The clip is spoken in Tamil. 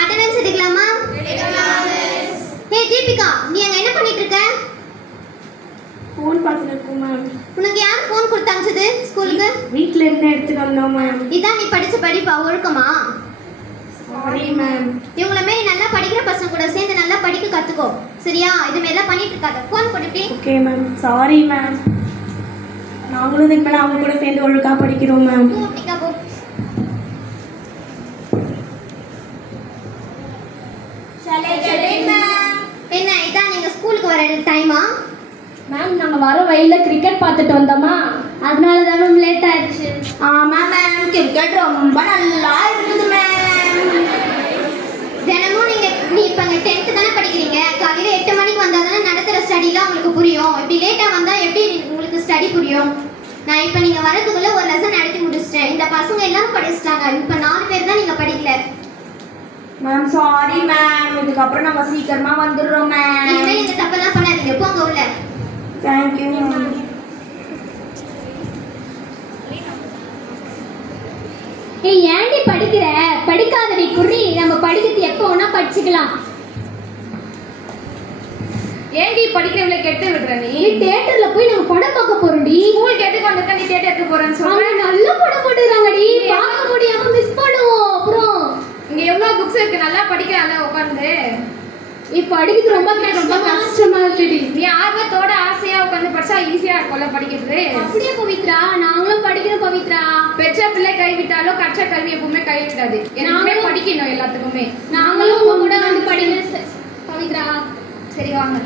அட்டெண்டன்ஸ் எடுக்கலாமா? ஏய் தீபிகா, நீ அங்க என்ன பண்ணிட்டு இருக்க? ஃபோன் பார்த்துட்டு இருக்கோம் மேம். உனக்கு யார் ஃபோன் கொடுத்து அனுப்பிச்சது ஸ்கூலுக்கு? வீட்ல இருந்து எடுத்துட்டு வந்தோம் மேம். இதான் நீ படிச்ச படிப்பா? ஒழுக்கமா? Sorry ma'am. இவங்கள மாரி நல்லா படிக்கிற பசங்க கூட சேர்ந்து நல்லா படிக்க கத்துக்கோ, சரியா? இது மாதிரிலாம் பண்ணிட்டு இருக்காத. ஃபோன் கொடுப்பி. Okay ma'am. Sorry ma'am. நாங்களும் இதுக்கு மேலே அவங்க கூட சேர்ந்து ஒழுக்கா படிக்கிறோம் மேம். போ. என்ன இதான் நீங்க ஸ்கூலுக்கு வர டைமா? மேம் நாங்கள் வர வழியில் கிரிக்கெட் பார்த்துட்டு வந்தோமா, அதனால தான் மேம் லேட் ஆயிடுச்சு. ஆமாம் மேம், கிரிக்கெட் ரொம்ப நல்லா இருக்குது மேம். தினமும் நீ இப்போ 10th தானே படிக்கிறீங்க, காலையில் 8 மணிக்கு வந்தால் தானே நடத்துகிற ஸ்டடிலாம் உங்களுக்கு புரியும். இப்படி லேட்டாக வந்தால் எப்படி உங்களுக்கு ஸ்டடி புரியும்? நான் இப்போ நீங்கள் வரதுக்குள்ளே ஒரு லெசன் நடத்தி முடிச்சிட்டேன். இந்த பசங்க எல்லாம் படிச்சிட்டாங்க. இப்போ 4 பேர் தான் நீங்கள் படிக்கல. மேம் சாரி மேம், இதுக்கப்புறம் நம்ம சீக்கிரமா வந்துடுறோம் மேம். இனிமேல் இந்த தப்பெல்லாம் பண்ணாதீங்க, போங்க உள்ள. Thank you ma'am. ஏய் ஏன்டி படிக்கிற? படிக்காதடி குறி, நம்ம படிக்கிறது எப்போ வேணா படிச்சுக்கலாம். ஏன்டி படிக்கிறவளை கெட்டு விடுற நீ? தியேட்டர்ல போய் நம்ம படம் பார்க்க போறோம்டி. ஸ்கூல் கெட்டுக்கு வந்திருக்க, நீ தியேட்டருக்கு போறேன்னு சொல்ற. நல்ல படம் போட்டுறாங்கடி, பார்க்க முடியாம மிஸ் பண்ணுவோம். அப்புறம் இங்க எவ்வளவு புக்ஸ் இருக்கு, நல்லா படிக்கிறாங்க உட்காந்து. இப்ப படிக்கிறது ரொம்ப கஷ்டமா இருக்குடி. நீ ஆர்வத்தோட ஆசையா உட்காந்து படிச்சா ஈஸியா இருக்கும்ல படிக்கிறது. அப்படியே பவித்ரா, நாங்களும் படிக்கிறோம் பவித்ரா. பெற்ற பிள்ளை கைவிட்டாலும் கற்ற கல்வி எப்பவுமே கைவிடாது. எல்லாமே படிக்கணும் எல்லாத்துக்குமே. நாங்களும் உங்க கூட வந்து படிக்கிறோம் பவித்ரா. சரி வாங்க.